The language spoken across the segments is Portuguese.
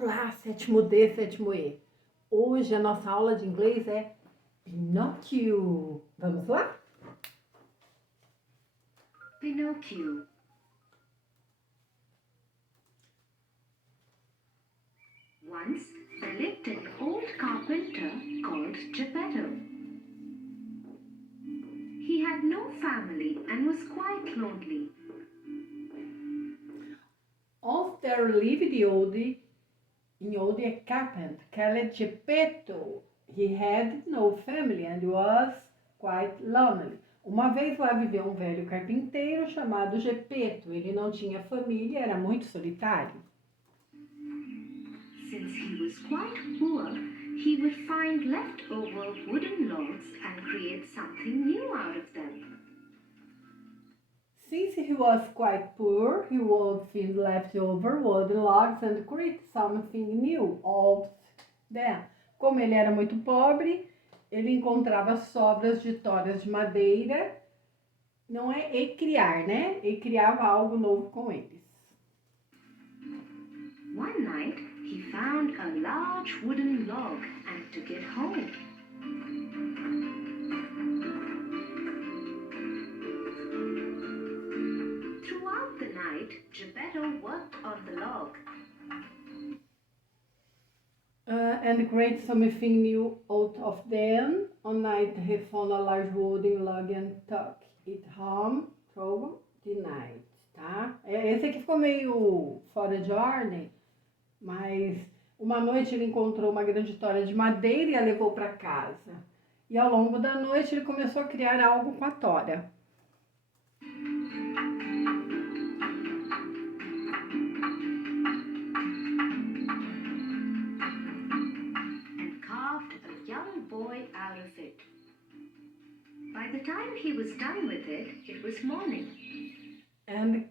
Olá, sétimo D, sétimo E. Hoje a nossa aula de inglês é Pinocchio. Vamos lá? Pinocchio. Once there lived an old carpenter called Geppetto. He had no family and was quite lonely. Once there lived in old carpenter called Geppetto. He had no family and was quite lonely. Uma vez lá viveu um velho carpinteiro chamado Geppetto. Ele não tinha família, era muito solitário. Since he was quite poor, he would find leftover wooden logs and create something new out of them. Since he was quite poor, he would find leftover wooden logs and create something new out of them. Como ele era muito pobre, ele encontrava sobras de toras de madeira, não é e criar, né? E criava algo novo com eles. One night, he found a large wooden log and took it home. Throughout the night, Geppetto worked on the log. And create something new out of them. One night he found a large wooden log and took it home through the night, tá? Esse aqui ficou meio fora de ordem, mas uma noite ele encontrou uma grande tora de madeira e a levou para casa. E ao longo da noite ele começou a criar algo com a tora. Boy out of it. By the time he was done with it, it was morning. And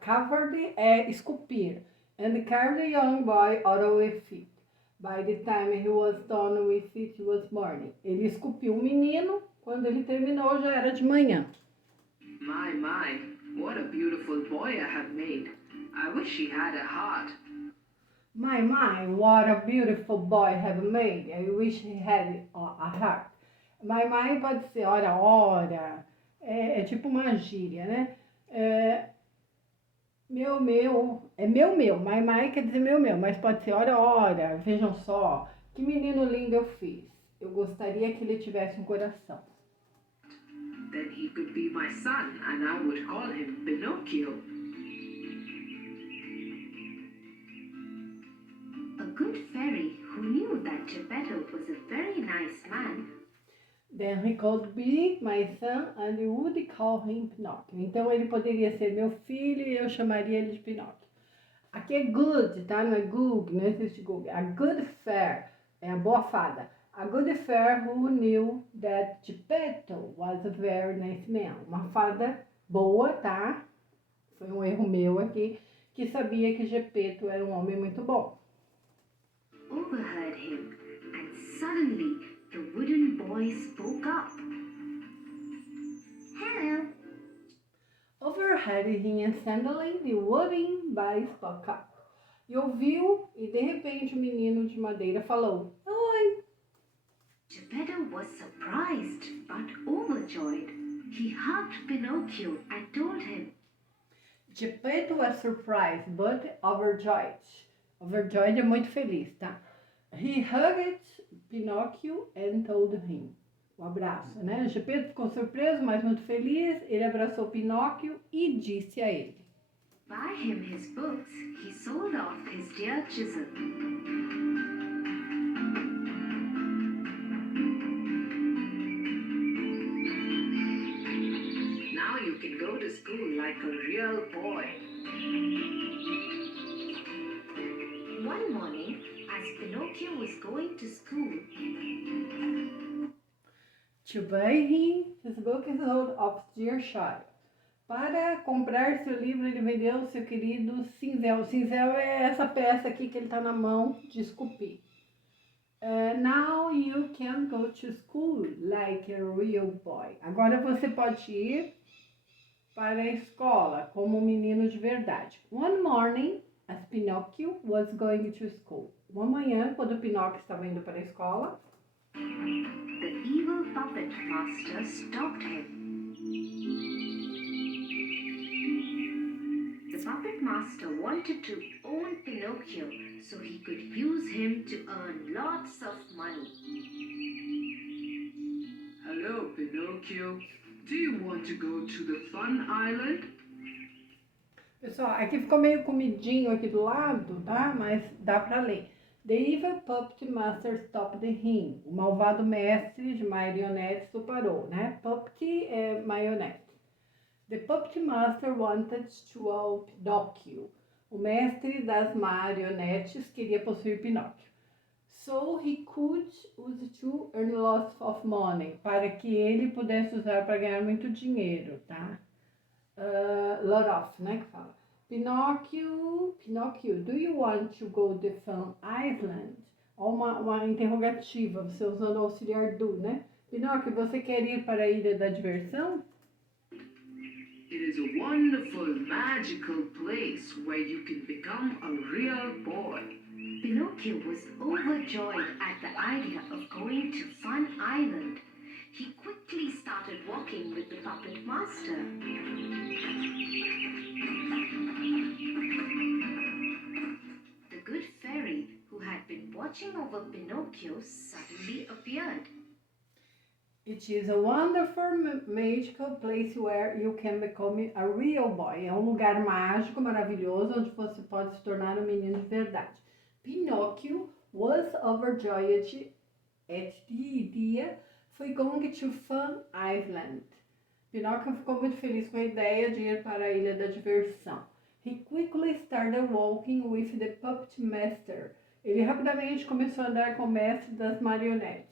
covered é esculpir. And carved the young boy out of it. By the time he was done with it, it was morning. Ele esculpiu um menino, quando ele terminou já era de manhã. My, what a beautiful boy I have made. I wish he had a heart. My, what a beautiful boy I have made. I wish he had a heart. My pode ser ora. É tipo uma gíria, né? Meu. My quer dizer meu, mas pode ser ora. Vejam só, que menino lindo eu fiz. Eu gostaria que ele tivesse um coração. Then he could be my son and I would call him Pinocchio. A good fairy who knew that Geppetto was a very nice man. Then he could be my son and you would call him Pinocchio. Então ele poderia ser meu filho e eu chamaria ele de Pinocchio. Aqui é good, tá? Não é Google, não existe Google. A good fairy é a boa fada. A good fairy who knew that Geppetto was a very nice man. Uma fada boa, tá? Foi um erro meu aqui, que sabia que Geppetto era um homem muito bom. Overheard him, and suddenly the wooden boy spoke up. Hello. Overheard him and suddenly the wooden boy spoke up. E ouviu, e de repente o menino de madeira falou: Oi! Geppetto was surprised but overjoyed. He hugged Pinocchio and told him. Geppetto was surprised but overjoyed. Overjoyed é muito feliz, tá? He hugged Pinocchio and told him. Um abraço, né? Geppetto ficou surpreso, mas muito feliz. Ele abraçou Pinóquio e disse a ele: Buy him his books. He sold off his dear chisel. Now you can go to school like a real boy. One morning, as Pinocchio was going to school, To buy him his book is sold of dear child. Para comprar seu livro, ele vendeu seu querido cinzel. Cinzel é essa peça aqui que ele tá na mão de esculpir. Now you can go to school like a real boy. Agora você pode ir para a escola como um menino de verdade. One morning, as Pinocchio was going to school. Uma manhã, quando Pinóquio estava indo para a escola, The evil puppet master stopped him. The puppet master wanted to own Pinocchio so he could use him to earn lots of money. Hello, Pinocchio. Do you want to go to the fun island? pessoal, aqui ficou meio comidinho aqui do lado, tá? Mas dá para ler. The evil puppet master stopped him. O malvado mestre de marionetes o parou, né? Puppet é maionete. The puppet master wanted to own Pinocchio. O mestre das marionetes queria possuir Pinóquio. So he could use to earn lots of money. Para que ele pudesse usar para ganhar muito dinheiro, tá? Lot of, né? Que fala. Pinocchio, do you want to go to Fun Island? Uma interrogativa, você usando o auxiliar do, né? Pinóquio, você quer ir para a Ilha da Diversão? It is a wonderful, magical place where you can become a real boy. Pinocchio was overjoyed at the idea of going to Fun Island. He quickly started walking with the puppet master. The good fairy, who had been watching over Pinocchio, suddenly appeared. It is a wonderful, magical place where you can become a real boy. É um lugar mágico, maravilhoso, onde você pode se tornar um menino de verdade. Pinocchio was overjoyed at the idea of going to Fun Island. Pinóquio ficou muito feliz com a ideia de ir para a Ilha da Diversão. He quickly started walking with the puppet master. Ele rapidamente começou a andar com o mestre das marionetes.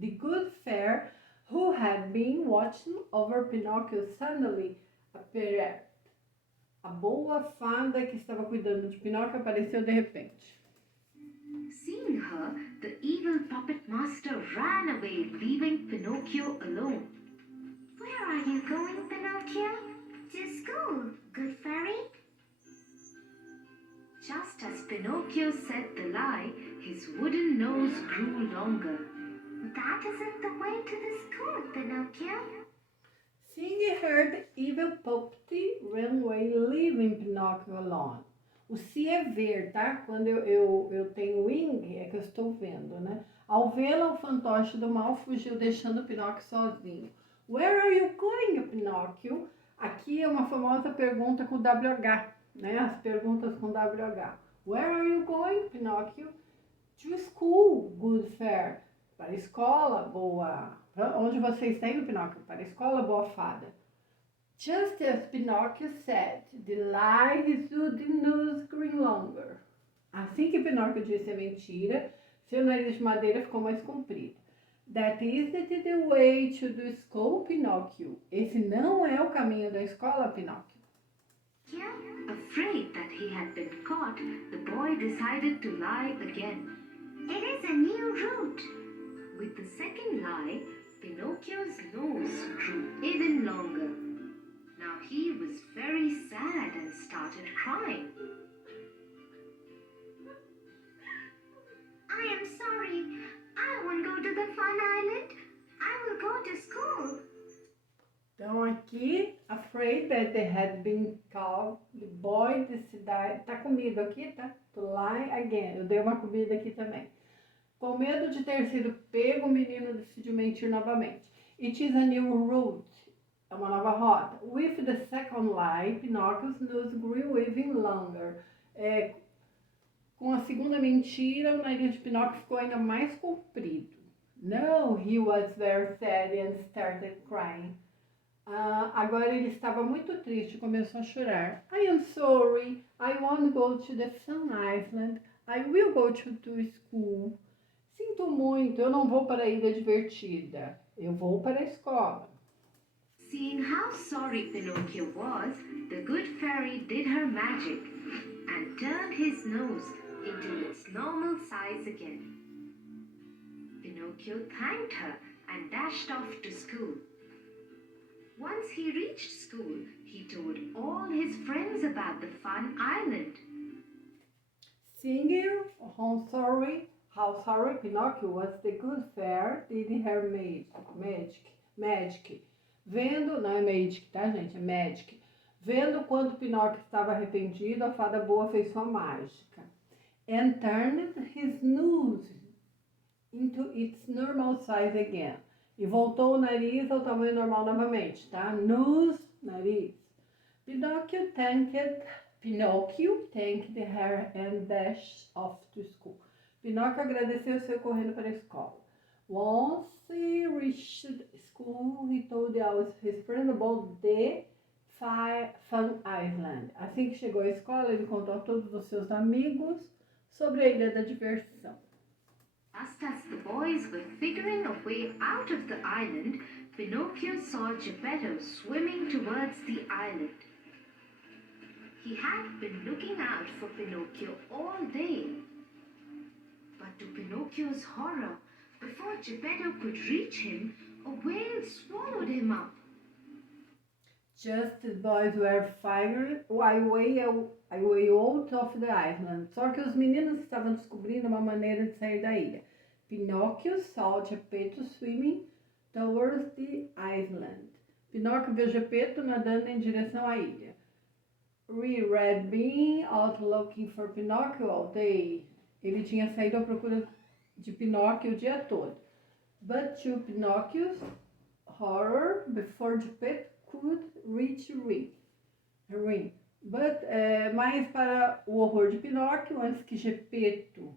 The good fairy, who had been watching over Pinocchio, suddenly appeared. A boa fada que estava cuidando de Pinóquio apareceu de repente. Seeing her, the evil puppet master ran away, leaving Pinocchio alone. Where are you going, Pinocchio? To school, good fairy. Just as Pinocchio said the lie, his wooden nose grew longer. That isn't the way to the school, Pinocchio. Seeing her, the evil puppet ran away, leaving Pinocchio alone. O se é ver, tá? Quando eu tenho wing, é que eu estou vendo, né? Ao vê-la, o fantoche do mal fugiu, deixando Pinóquio sozinho. Where are you going, Pinocchio? Aqui é uma famosa pergunta com WH, né? As perguntas com WH. Where are you going, Pinocchio? To school, good fairy. Para a escola, boa. Onde você está indo, Pinóquio? Para a escola, boa fada. Just as Pinocchio said, the lie his wooden nose grew longer. Assim que Pinóquio disse a mentira, seu nariz de madeira ficou mais comprido. That isn't the way to the school, Pinocchio. Esse não é o caminho da escola, Pinóquio. Afraid that he had been caught, the boy decided to lie again. It is a new route. With the second lie, Pinocchio's nose grew even longer. Now he was very sad and started crying. I am sorry. I won't go to the fun island. I will go to school. Então aqui, afraid that they had been caught, the boy decided... Tá comigo aqui, tá? To lie again. Eu dei uma comida aqui também. Com medo de ter sido pego, o menino decidiu mentir novamente. It is a new route. É uma nova rota. With the second lie, Pinocchio's nose grew even longer. Com a segunda mentira, o nariz de Pinóquio ficou ainda mais comprido. No, he was very sad and started crying. Agora ele estava muito triste e começou a chorar. I am sorry. I won't go to the Fun Island. I will go to school. Sinto muito, eu não vou para a ilha divertida. Eu vou para a escola. Seeing how sorry Pinocchio was, the good fairy did her magic and turned his nose into its normal size again. Pinocchio thanked her and dashed off to school. Once he reached school, he told all his friends about the fun island. Singing how sorry Pinocchio was the good fairy did her magic. Vendo, não é magic, tá, gente? É magic. Vendo quanto Pinóquio estava arrependido, a fada boa fez sua mágica. And turned his nose into its normal size again. E voltou o nariz ao tamanho normal novamente, tá? Nose, nariz. Pinocchio thanked her and dashed off to school. Pinóquio agradeceu e saiu correndo para a escola. Once he reached school, he told his friend about the Fun Island. Assim que chegou à escola, ele contou a todos os seus amigos sobre a ilha da diversão. Just as the boys were figuring a way out of the island, Pinocchio saw Geppetto swimming towards the island. He had been looking out for Pinocchio all day. But to Pinocchio's horror, before Geppetto could reach him, a whale swallowed him up. Just as boys were figuring a way out of the island. Só que os meninos estavam descobrindo uma maneira de sair da ilha. Pinocchio saw Geppetto swimming towards the island. Pinocchio viu Geppetto nadando em direção à ilha. We had been out looking for Pinocchio all day. Ele tinha saído à procura de Pinóquio o dia todo. But to Pinocchio's horror, before Geppetto could reach ring. Mas para o horror de Pinóquio, antes que Geppetto,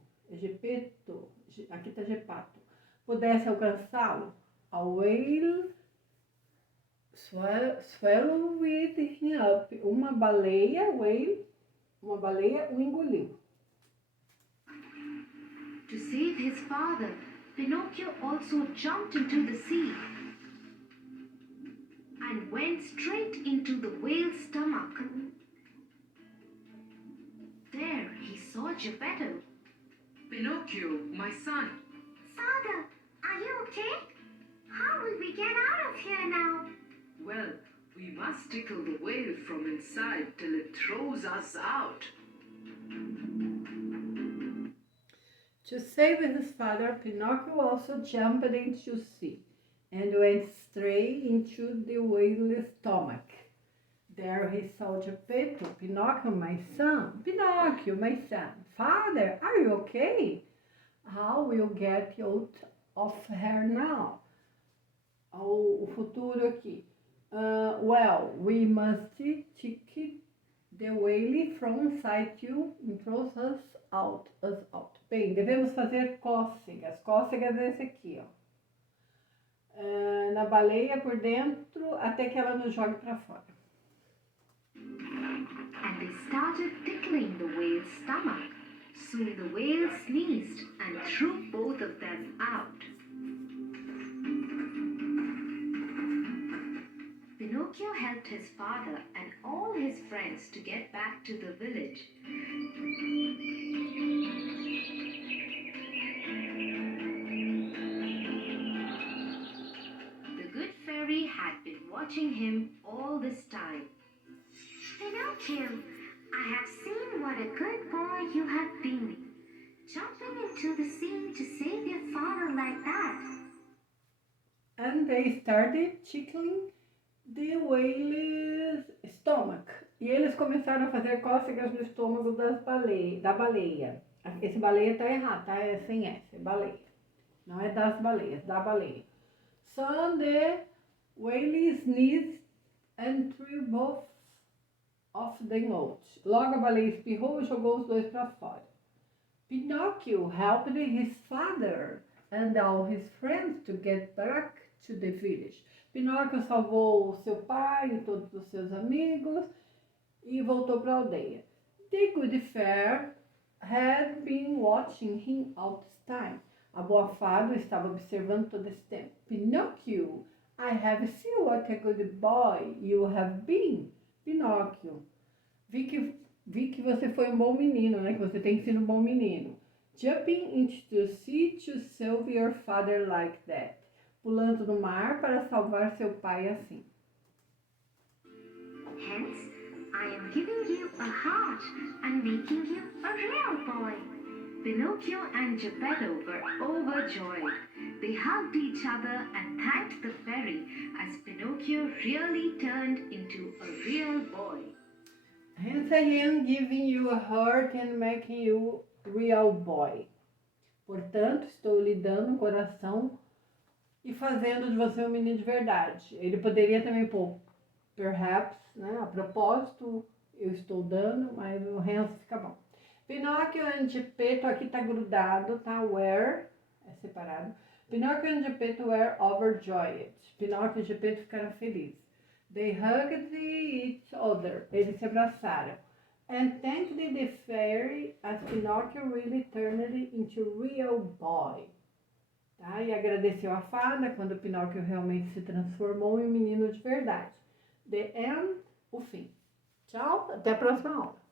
aqui está Gepato, pudesse alcançá-lo, a whale swallowed him up. Uma baleia o engoliu. To save his father, Pinocchio also jumped into the sea and went straight into the whale's stomach. There he saw Geppetto. Pinocchio, my son. Father, are you okay? How will we get out of here now? Well, we must tickle the whale from inside till it throws us out. To save his father, Pinocchio also jumped into the sea and went straight into the whale's stomach. There he saw Geppetto. Pinocchio, my son. Father, are you okay? How will you get out of here now? O futuro aqui. Well, we must take the whale from inside you and throw us out. Bem, devemos fazer cócegas. Cócegas é esse aqui, ó. Na baleia por dentro até que ela nos jogue para fora. And they started tickling the whale's stomach. Soon the whale sneezed and threw both of them out. Pinocchio helped his father and all his friends to get back to the village. The good fairy had been watching him all this time. Pinocchio, I have seen what a good boy you have been. Jumping into the sea to save your father like that. And they started tickling the whale's stomach. E eles começaram a fazer cócegas no estômago da baleia. Esse baleia tá errado, tá? É sem S, é baleia. Não é das baleias, da baleia. So the whale sneezed and threw both of them out. Logo a baleia espirrou e jogou os dois para fora. Pinocchio helped his father and all his friends to get back to the village. Pinóquio salvou seu pai e todos os seus amigos e voltou para a aldeia. The good fairy had been watching him all this time. A boa fada estava observando todo esse tempo. Pinocchio, I have seen what a good boy you have been. Pinóquio, vi que você foi um bom menino, né? Que você tem sido um bom menino. Jumping into the sea to save your father like that. Pulando no mar para salvar seu pai assim. Hence, I am giving you a heart and making you a real boy. Pinocchio and Geppetto were overjoyed. They hugged each other and thanked the fairy as Pinocchio really turned into a real boy. Hence I am giving you a heart and making you real boy. Portanto, estou lhe dando um coração e fazendo de você um menino de verdade. Ele poderia também pôr perhaps, né? A propósito, eu estou dando, mas o hence fica bom. Pinocchio and Geppetto, aqui tá grudado, tá? Were, é separado. Pinocchio and Geppetto were overjoyed. Pinocchio e Geppetto ficaram felizes. They hugged each other. Eles se abraçaram. And thanked the fairy as Pinocchio really turned into real boy. Tá? E agradeceu a fada quando Pinocchio realmente se transformou em um menino de verdade. The end, o fim. Tchau, até a próxima aula.